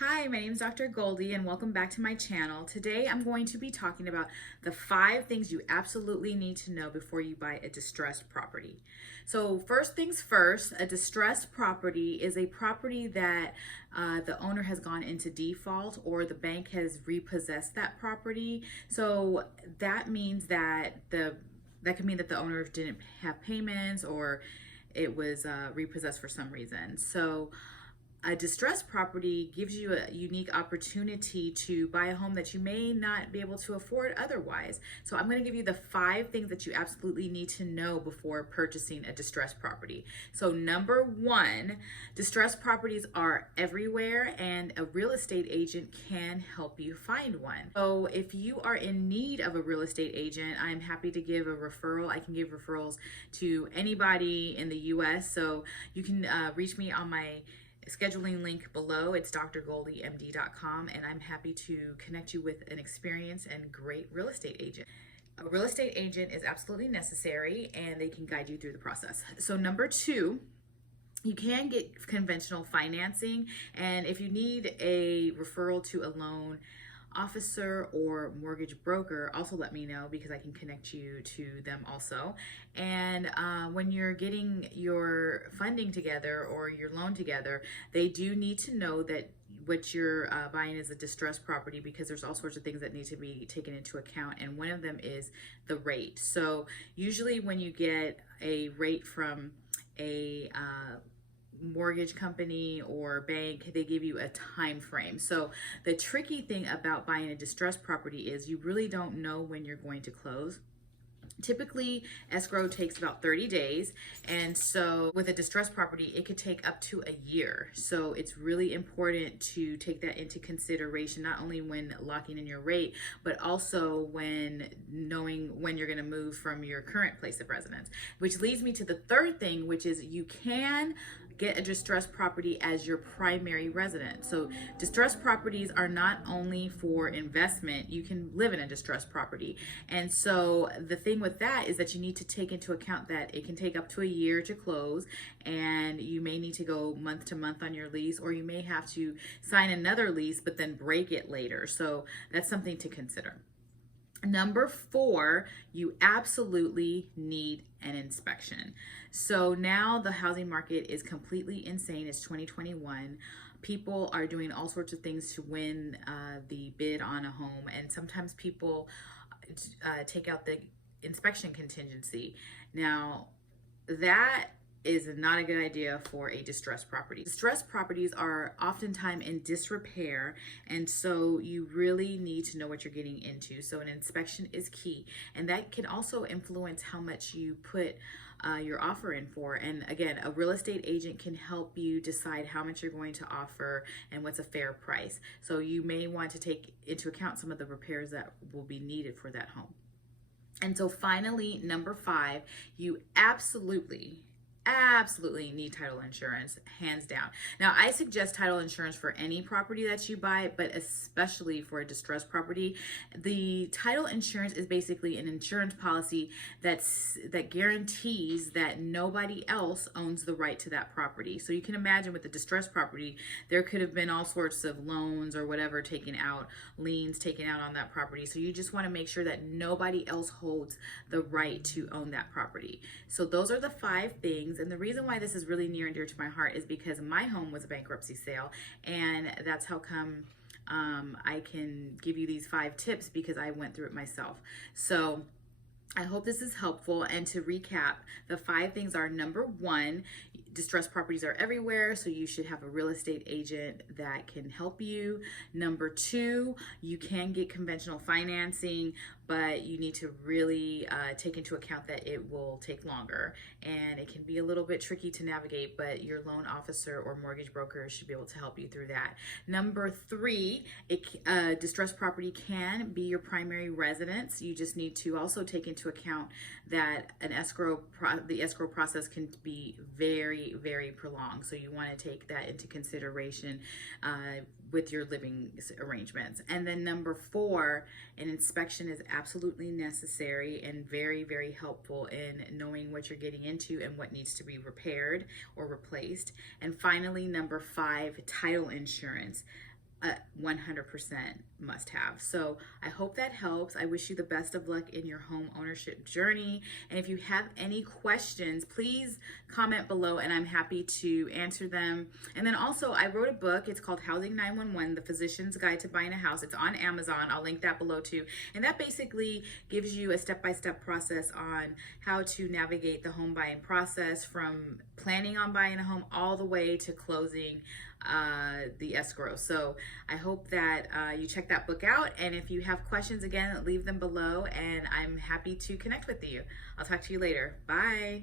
Hi, my name is Dr. Goldie and welcome back to my channel. Today I'm going to be talking about the 5 things you absolutely need to know before you buy a distressed property. So first things first, a distressed property is a property that the owner has gone into default or the bank has repossessed that property. So that means that that could mean that the owner didn't have payments or it was repossessed for some reason. So a distressed property gives you a unique opportunity to buy a home that you may not be able to afford otherwise. So I'm going to give you the 5 things that you absolutely need to know before purchasing a distressed property. So number 1, distressed properties are everywhere and a real estate agent can help you find one. So if you are in need of a real estate agent, I'm happy to give a referral. I can give referrals to anybody in the US. So you can reach me on my scheduling link below. It's DrGoldieMD.com, and I'm happy to connect you with an experienced and great real estate agent. A real estate agent is absolutely necessary and they can guide you through the process. So number 2, you can get conventional financing, and if you need a referral to a loan officer or mortgage broker, also let me know because I can connect you to them also. And when you're getting your funding together or your loan together, they do need to know that what you're buying is a distressed property, because there's all sorts of things that need to be taken into account, and one of them is the rate. So usually when you get a rate from a mortgage company or bank, they give you a time frame. So the tricky thing about buying a distressed property is you really don't know when you're going to close. Typically, escrow takes about 30 days. And so with a distressed property, it could take up to a year. So it's really important to take that into consideration, not only when locking in your rate, but also when knowing when you're going to move from your current place of residence. Which leads me to the third thing, which is you can get a distressed property as your primary residence. So distressed properties are not only for investment, you can live in a distressed property. And so the thing with that is that you need to take into account that it can take up to a year to close, and you may need to go month to month on your lease, or you may have to sign another lease but then break it later. So that's something to consider. Number 4, you absolutely need an inspection. So now the housing market is completely insane. It's 2021. People are doing all sorts of things to win the bid on a home, and sometimes people take out the inspection contingency. Now, that is not a good idea for a distressed property. Distressed properties are oftentimes in disrepair, and so you really need to know what you're getting into. So an inspection is key, and that can also influence how much you put your offer in for. And again, a real estate agent can help you decide how much you're going to offer and what's a fair price. So you may want to take into account some of the repairs that will be needed for that home. And so finally, number 5, you absolutely need title insurance, hands down. Now, I suggest title insurance for any property that you buy, but especially for a distressed property. The title insurance is basically an insurance policy that guarantees that nobody else owns the right to that property. So you can imagine with the distressed property, there could have been all sorts of loans or whatever taken out, liens taken out on that property. So you just want to make sure that nobody else holds the right to own that property. So those are the 5 things. And the reason why this is really near and dear to my heart is because my home was a bankruptcy sale, and that's how come I can give you these 5 tips, because I went through it myself. So I hope this is helpful. And to recap, the 5 things are: number 1, distressed properties are everywhere, so you should have a real estate agent that can help you. Number 2, you can get conventional financing, but you need to really take into account that it will take longer and it can be a little bit tricky to navigate, but your loan officer or mortgage broker should be able to help you through that. Number 3, distressed property can be your primary residence. You just need to also take into account that the escrow process can be very, very prolonged. So you want to take that into consideration with your living arrangements. And then number 4, an inspection is absolutely necessary and very, very helpful in knowing what you're getting into and what needs to be repaired or replaced. And finally, number 5, title insurance. a 100% must have. So I hope that helps. I wish you the best of luck in your home ownership journey. And if you have any questions, please comment below and I'm happy to answer them. And then also I wrote a book. It's called Housing 911, The Physician's Guide to Buying a House. It's on Amazon. I'll link that below too. And that basically gives you a step-by-step process on how to navigate the home buying process from planning on buying a home all the way to closing the escrow. So I hope that you check that book out, and if you have questions, again, leave them below and I'm happy to connect with you. I'll talk to you later. Bye.